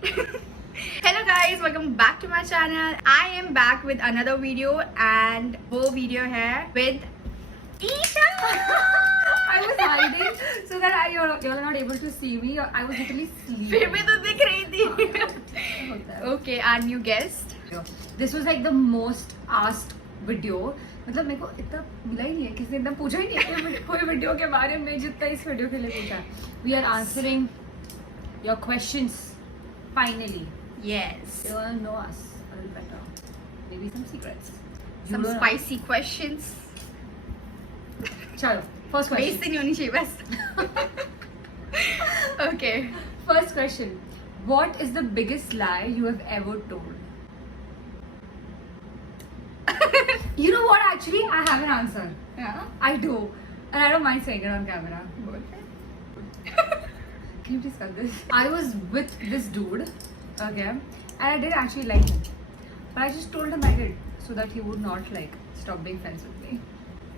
Hello guys, welcome back to my channel. I am back with another video and वो video है with Isha. I was hiding so that you all are not able to see me. I was literally sleeping. फिर भी तो दिख रही थी. Okay, our new guest. This was like the most asked video. मतलब मेरे को इतना मिला ही नहीं है, किसी ने इतना पूछा ही नहीं है कोई वीडियो के बारे में जितना इस वीडियो के लिए पूछा. We are answering your questions finally. Yes. You all know us a little better. Maybe some secrets. Some spicy questions. चलो, first question. बेइज्जती नहीं होनी चाहिए बस. Okay. First question. What is the biggest lie you have ever told? You know what? Actually, I have an answer. Yeah. I do, and I don't mind saying it on camera. Can you please cut this? I was with this dude, okay, and I did actually like him, but I just told him I did so that he would not like stop being friends with me.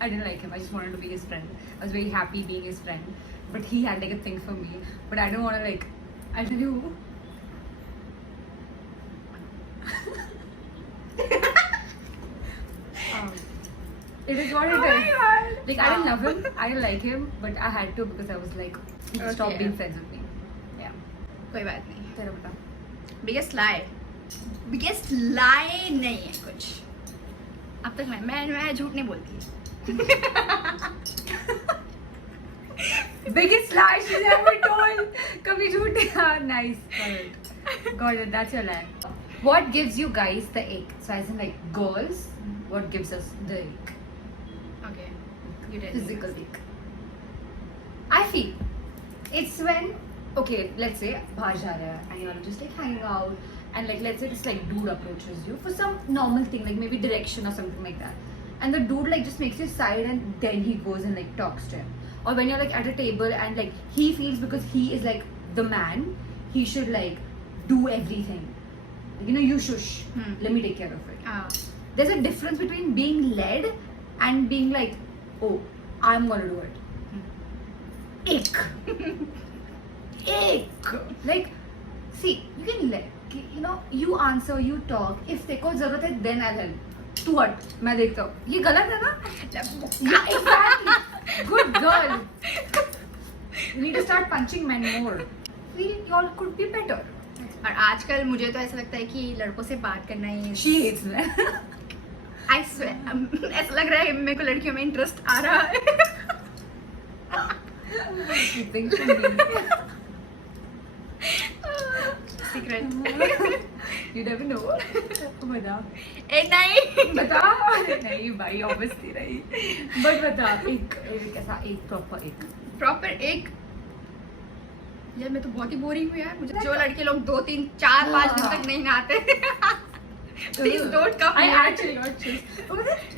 I didn't like him. I just wanted to be his friend. I was very happy being his friend, but he had like a thing for me. But I don't want to like. I'll tell you. It is what it Oh my is. God. Like I didn't love him, I didn't like him, but I had to because I was like, he stopped Okay. being friends with me. Yeah. कोई बात नहीं. तेरा बता. Biggest लाई नहीं है कुछ अब तक. मैं झूठ नहीं बोलती. Biggest lie she's ever told. कभी झूठ नहीं. Nice. Got it. That's your lie. What gives you guys the ache? So as in like girls, what gives us the ache? Okay, you did. Physical ache. I feel it's when, okay, let's say बाहर जा रहा है and you're just like hanging out and like let's say this like dude approaches you for some normal thing like maybe direction or something like that, and the dude like just makes you side and then he goes and like talks to him. Or when you're like at a table and like he feels because he is like the man, he should like do everything. Like, you know, you shush. Let me take care of it. There's a difference between being led and being like, oh, I'm gonna do it. Ick. Ick. Like, see, you can let, you know, you answer, you talk. If तेको जरूरत है, then I'll help. तू हट, मैं देखता हूँ. ये गलत है ना? Yeah, exactly. Good girl. You need to start punching men more. Feel y'all could be better. और आजकल मुझे तो ऐसा लगता है कि लड़कों से बात करना ही She hates me. I swear, ऐसा लग रहा है मेरे को लड़कियों में इंटरेस्ट आ रहा है. You think she means. Secret. You never know. बता. ए नहीं. बता. नहीं भाई obviously नहीं. But बता एक ऐसा एक proper एक. प्रॉपर एक. यार मैं तो बहुत ही बोरिंग हूँ यार. मुझे जो लड़के लोग 2 3 4 5 दिन तक नहीं नहाते. Please don't come. I actually got chills.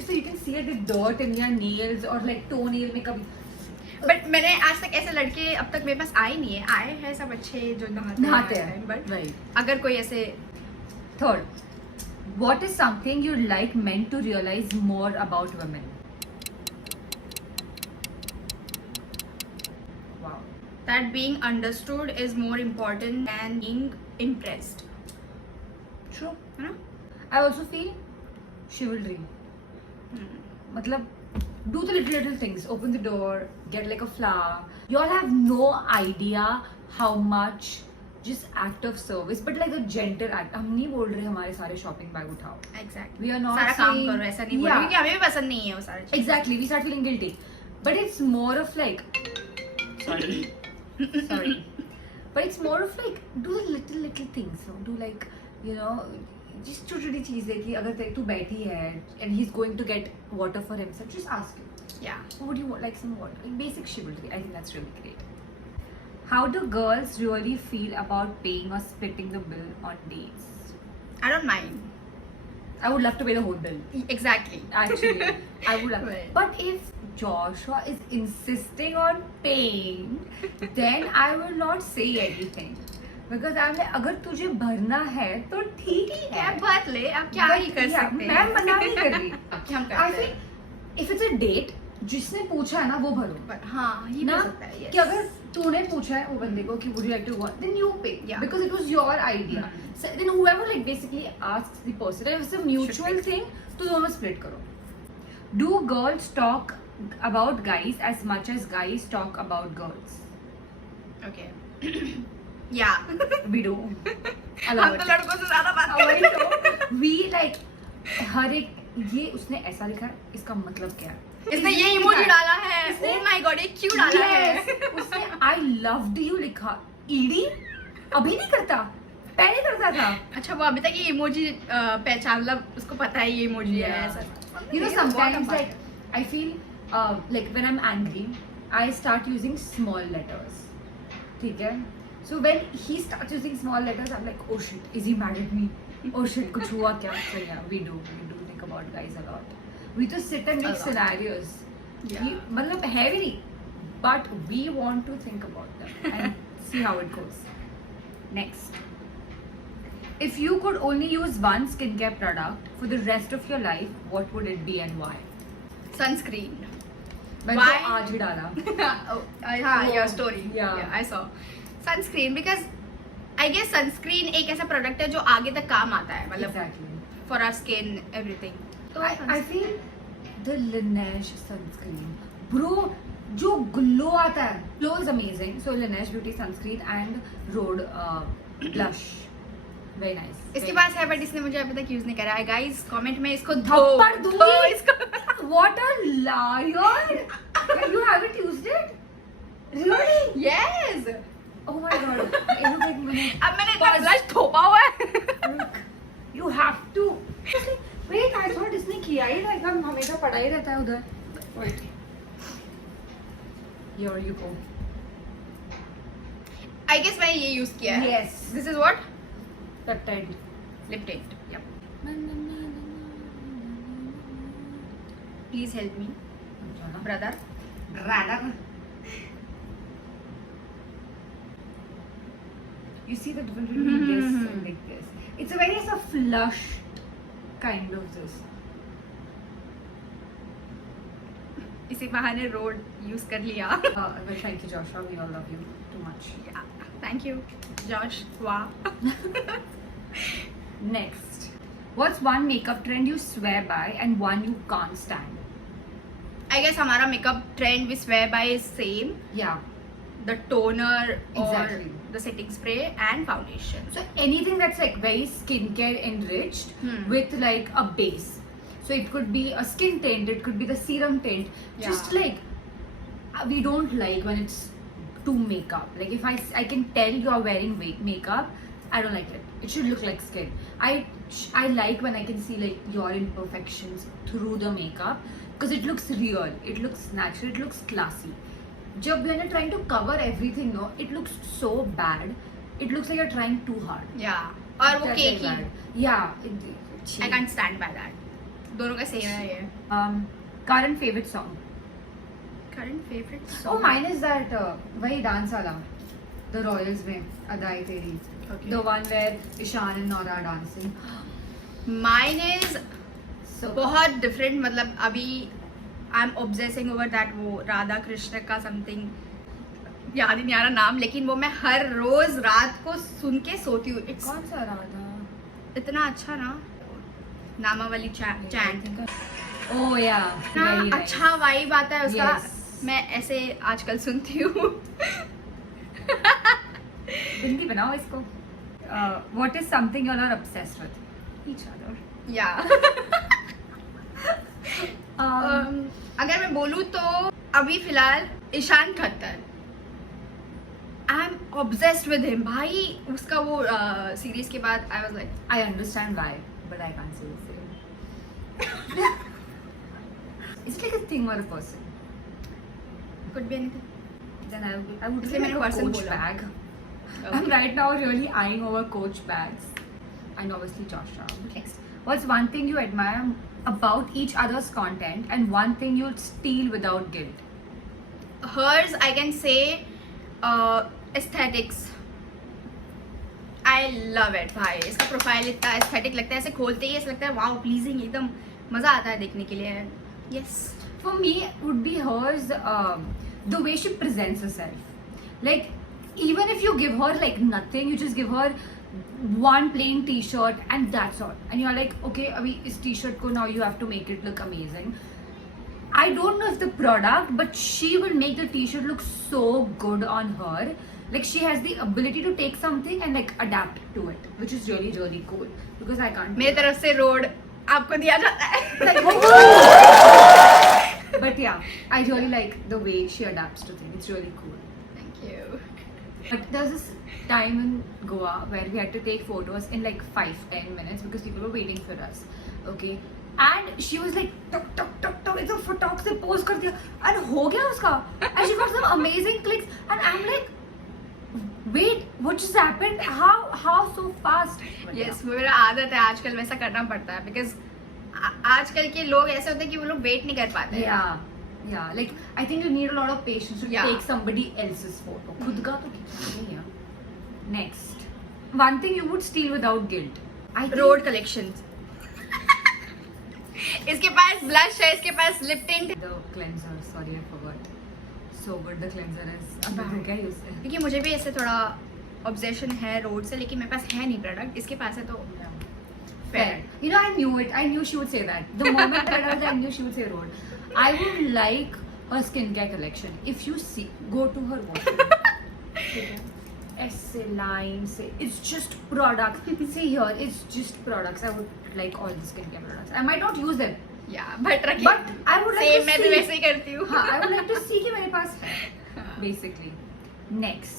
So you can see the dirt in your nails or like toenail में कभी. बट मैंने आज तक ऐसे लड़के अब तक मेरे पास आए नहीं है. आए हैं सब अच्छे जो नहाते हैं. But Right. अगर कोई ऐसे. Third, what is something you'd like men to realize more about women? Wow. That being understood is more important than being impressed. True. है ना? I also feel chivalry. मतलब do the little things. Open the door, get like a flower. You all have no idea how much just act of service, but like a gentle act. हम नहीं बोल रहे हमारे सारे shopping bag उठाओ. Exactly. We are not सारा काम saying- करो ऐसा नहीं बोल Yeah. रही क्योंकि हमें भी पसंद नहीं है वो सारी चीजें. Exactly. We start feeling guilty, but it's more of like sorry. But it's more of like do the little things. So do like, you know, just छोटी चीजें कि अगर तू बैठी है and he's going to get water for himself, just ask him. Yeah. Would you want like some water? Like basic chivalry. I think that's really great. How do girls really feel about paying or splitting the bill on dates? I don't mind. I would love to pay the whole bill. Exactly. Actually, I would love. Right. But if Joshua is insisting on paying, then I will not say anything. Because I'm like, अगर तुझे भरना है तो ठीक है. Cab भर ले. अब क्या ही कर सकते हैं. मैं मना नहीं कर रही. अब क्या हम I करते हैं. think if it's a date जिसने पूछा है ना वो भरो But हाँ ये ना हो सकता है, yes. कि अगर तूने पूछा है वो बंदे को कि would you like to go on, then you pay Yeah. because it was your idea. So then whoever like basically asks the person, if it's a mutual Should thing, तो दोनों split करो. Do girls talk about guys as much as guys talk about girls? Okay. Yeah. We do. हम तो लड़कों से ज्यादा बात कर रहे हैं. We like हर एक ये उसने ऐसा लिखा है इसका मतलब क्या है? इसने ये इमोजी डाला है. Oh my god, ये क्यों डाला है? उसने I loved you लिखा. ईडी अभी नहीं करता, पहले करता था. अच्छा वो अभी तक ये इमोजी पहचान, मतलब उसको पता है ये इमोजी है Yeah. ऐसा. You know, ये sometimes बहुत like I feel like when I'm angry, I start using small letters. ठीक है? So when he starts using small letters, I'm like, oh shit, is he mad at me? Oh shit, कुछ हुआ क्या? So yeah, we do think about guys a lot. We just sit and A make lot. scenarios. Yeah. मतलब है भी नहीं, but we want to think about them and see how it goes. Next. If you could only use one skincare product for the rest of your life, what would it be and why? Sunscreen. मैंने Why? तो आज भी डाला. हाँ, Oh, your story. yeah. I saw. Sunscreen because I guess sunscreen एक ऐसा product है जो आगे तक काम आता है, मतलब Exactly. for our skin, everything. तो I feel the Laneige sunscreen, bro, जो glow आता है, glow is amazing. So Laneige beauty sunscreen and Rhode blush, very nice. इसके पास है बट इसने मुझे अभी तक यूज नहीं करा है. गाइस कमेंट में इसको थप्पड़ धो दूंगी. इसको. What a liar! You haven't used it? Really? Yes. Oh my god. एक minute. अब मैंने इतना ब्लश थोपा हुआ है. Look, you have to. Wait, I thought इसने किया ही था. हम हमेशा पढ़ा ही रहता है उधर. Wait. Here you go. I guess मैंने ये यूज किया है. Yes. This is what? Peptide. Lip tint. Yep. Please help me, brother. Rather. You see the difference between this and like this. It's a very flushed kind of this. इसी बहाने road use कर लिया. Well, thank you, Joshua. We all love you too much. Yeah. Thank you, Josh. Wow. Next. What's one makeup trend you swear by and one you can't stand? I guess हमारा makeup trend we swear by is same. Yeah. The toner Exactly. or the setting spray and foundation. So anything that's like very skincare enriched with like a base. So it could be a skin tint, it could be the serum tint. Yeah. Just like we don't like when it's too makeup. Like if I can tell you are wearing makeup, I don't like it. It should look like skin. I like when I can see like your imperfections through the makeup because it looks real, it looks natural, it looks classy. Jab when you're trying to cover everything, no, it looks so bad. It looks like you're trying too hard. Yeah. और वो That's cakey. very bad. Yeah. I can't stand by that. दोनों का same है ये. Current favorite song. Current favorite Oh, song. mine is that वही dance वाला, the Royals में अदाई तेरी. Okay. The one where Ishan and Nora are dancing. Mine is So बहुत different. मतलब अभी I'm obsessing over that वो राधा कृष्ण का something, याद ही नहीं आ रहा नाम, लेकिन वो मैं हर रोज रात को सुन के सोती हूँ. It's कौन सा राधा? इतना अच्छा ना, नामावली चैंट. Oh yeah. इतना Very nice. अच्छा वाइब आता है उसका. Yes. मैं ऐसे आजकल सुनती हूँ. हिंदी बनाओ इसको. What is something you all are obsessed with? Each other. या अगर मैं बोलूँ तो अभी फिलहाल Ishaan Khattar. I am obsessed with him भाई. उसका वो सीरीज के बाद I was like I understand why, but I can't say the same. Is it like a thing or a person? Could be anything. Then I would इसलिए say मैंने like a person Coach बोला. bag. I'm right now really eyeing over Coach bags. And obviously Joshua. Next. What's one thing you admire about each other's content and one thing you'd steal without guilt? Hers I can say aesthetics. I love it भाई. इसका profile इतना aesthetic लगता है, ऐसे खोलते ही ऐसा लगता है वाओ प्लीजिंग, एकदम मजा आता है देखने के लिए. Yes. For me, would be hers, the way she presents herself. Like, even if you give her like nothing, you just give her one plain t-shirt and that's all. And you're like, okay, abhi is t-shirt ko now you have to make it look amazing. I don't know if the product, but she will make the t-shirt look so good on her. Like, she has the ability to take something and like adapt to it, which is really, really cool. Because I can't. मेरे तरफ से road आपको दिया जाता है. But yeah, I really like the way she adapts to things. It's really cool. Thank you. But there was this time in Goa where we had to take photos in like 5-10 minutes because people were waiting for us. Okay. And she was like, tuk tuk tuk tuk, एकदम फटाक से pose कर दिया, and हो गया उसका. And she got some amazing clicks, and I'm like, wait, what just happened? How so fast? But Yes, वो मेरा आदत है आजकल वैसा करना पड़ता है because आजकल के लोग ऐसे होते हैं कि वो लोग वेट नहीं कर पाते. Yeah. Like, I think you need a lot of patience to Yeah. take somebody else's photo. खुद का तो खींचना नहीं है. Next, one thing you would steal without guilt. I think Rhode collections. इसके पास ब्लश है, इसके पास lip tint. the cleanser. Sorry, I forgot. So good the cleanser is. अभी हो गया use है. क्योंकि मुझे भी ऐसे थोड़ा ऑब्सेशन है रोड से, लेकिन मेरे पास है नहीं प्रोडक्ट. इसके पास है तो Fair. You know, I knew it. I knew she would say that. The moment I read it, I knew she would say road. I would like her skincare collection. If you see, go to her washroom. Essay line, say it's just products. See here, it's just products. I would like all the skincare products. I might not use them, या but रखिए. but I would like same to मैं see. भी वैसे ही करती हूँ. हाँ, I would like to see कि मेरे पास है. Basically. Next.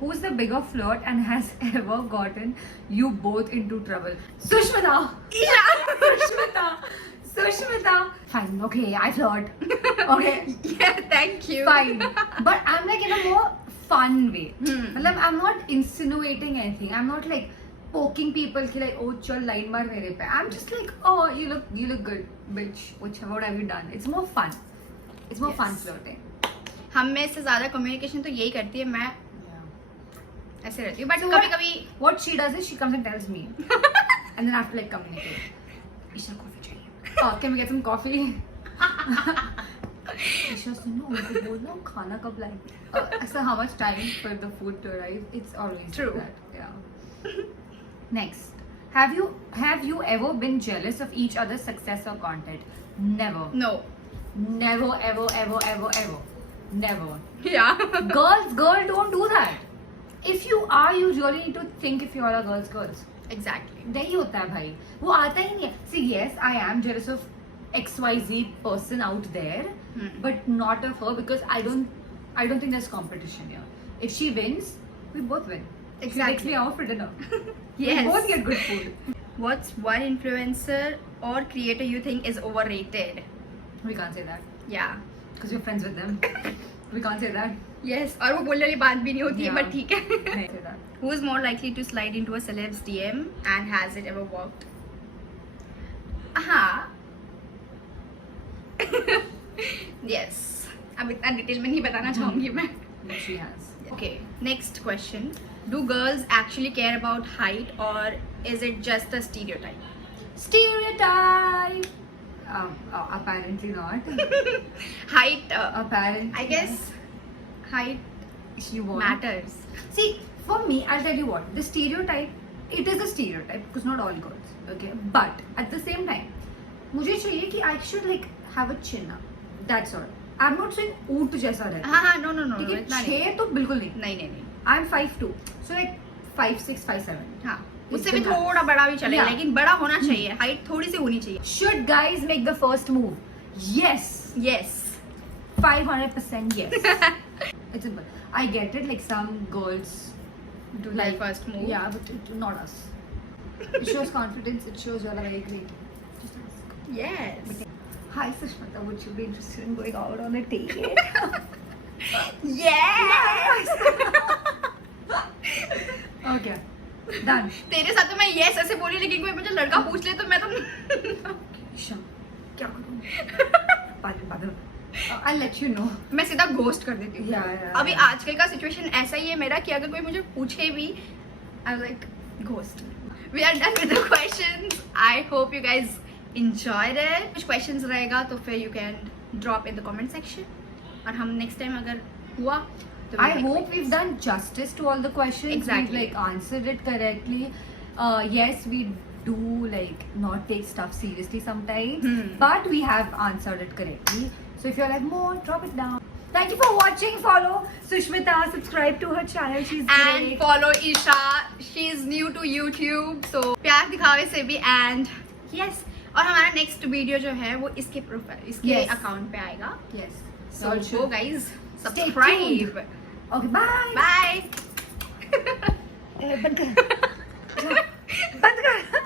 Who's the bigger flirt and has ever gotten you both into trouble? Sushmita! Sushmita! Fine, okay, I flirt. Okay, Yeah, thank you. fine. But I'm like in a more fun way. Hmm. I'm not insinuating anything. I'm not like poking people ki like, oh, chal line mar mere pe. I'm just like, oh, you look good, bitch. What have you done? It's more fun. It's more fun Yes. flirting. हम में से ज्यादा communication तो यही करती है. मैं ऐसे रहती हूँ बट So कभी कभी what she does is she comes and tells me, and then I have to like communicate. Isha, coffee चाहिए. Oh, can we get some coffee? Isha, सुनो, उनको बोलना खाना कब लाएंगे? So how much time for the food to arrive? It's always True. like that. Yeah. Next, have you ever been jealous of each other's success or content? Never. No. Never, ever. Never. या. Girl, don't do that. If you are, you really need to think if you are a girls. Exactly. नहीं होता है भाई, वो आता ही नहीं है. See, yes, I am jealous of XYZ person out there, but not of her because I don't think there's competition here. If she wins, we both win. She takes Exactly. me out for dinner. Yes. We both get good food. What's one influencer or creator you think is overrated? We can't say that Yeah. because we're friends with them. We can't say that. Yes. और वो बोलने वाली बात भी नहीं होती है Yeah. But ठीक है. Can't say that. Who is more likely to slide into a celeb's DM and has it ever worked? हाँ. Yes. अब इतना डिटेल में नहीं बताना चाहूंगी मैं. But she has. Okay, next question. Do girls actually care about height or is it just a stereotype? Stereotype. Apparently not. Height, Apparently. I guess height you want. matters. See, for me, I'll tell you what. The stereotype, it is a stereotype because not all girls. Okay. But at the same time, मुझे चाहिए कि I should like have a chin up. That's all. I'm not saying ऊंट जैसा रहता. हाँ हाँ no ठीक है. इतना नहीं. 6 तो बिल्कुल नहीं. नहीं. I'm 5'2", so like 5'6", 5'7". हाँ. It's उससे भी the max. थोड़ा बड़ा भी चलेगा Yeah. लेकिन बड़ा होना चाहिए. हाइट थोड़ी सी होनी चाहिए. Should guys make the first move? Yes. Yes. 500% yes. It's simple. I get it. Like some girls Do like first move. Yeah, but not us. It shows confidence. It shows you're very great. Just ask. Yes. Hi, Sushmita. Would you be interested in going out on a date? Yes. Okay. Done. तेरे साथ तो मैं yes ऐसे बोली लेकिन कोई मुझे लड़का पूछ ले तो मैं तो Isha, क्या करूँ? Bother. I'll let you know. मैं सीधा घोस्ट कर देती हूँ. Yeah. अभी आजकल का सिचुएशन ऐसा ही है मेरा कि अगर कोई मुझे पूछे भी I like ghost. We are done with the questions. I hope you guys enjoyed it. कुछ questions रहेगा तो फिर you can drop in the comment section. और हम next time अगर हुआ तो I hope we've done justice to all the questions. Exactly. We've like answered it correctly. Yes, we do like not take stuff seriously sometimes, but we have answered it correctly. So if you're like more, drop it down. Thank you for watching. Follow Sushmita. Subscribe to her channel. She's and great. follow Isha. She's new to YouTube. So प्यार दिखावे से भी and yes. और हमारा next video जो है वो इसके प्रोफाइल इसके Yes. account पे आएगा. Yes. So All go should. guys, Stay subscribe. Okay. Bye. Bye. बंद कर. बंद कर.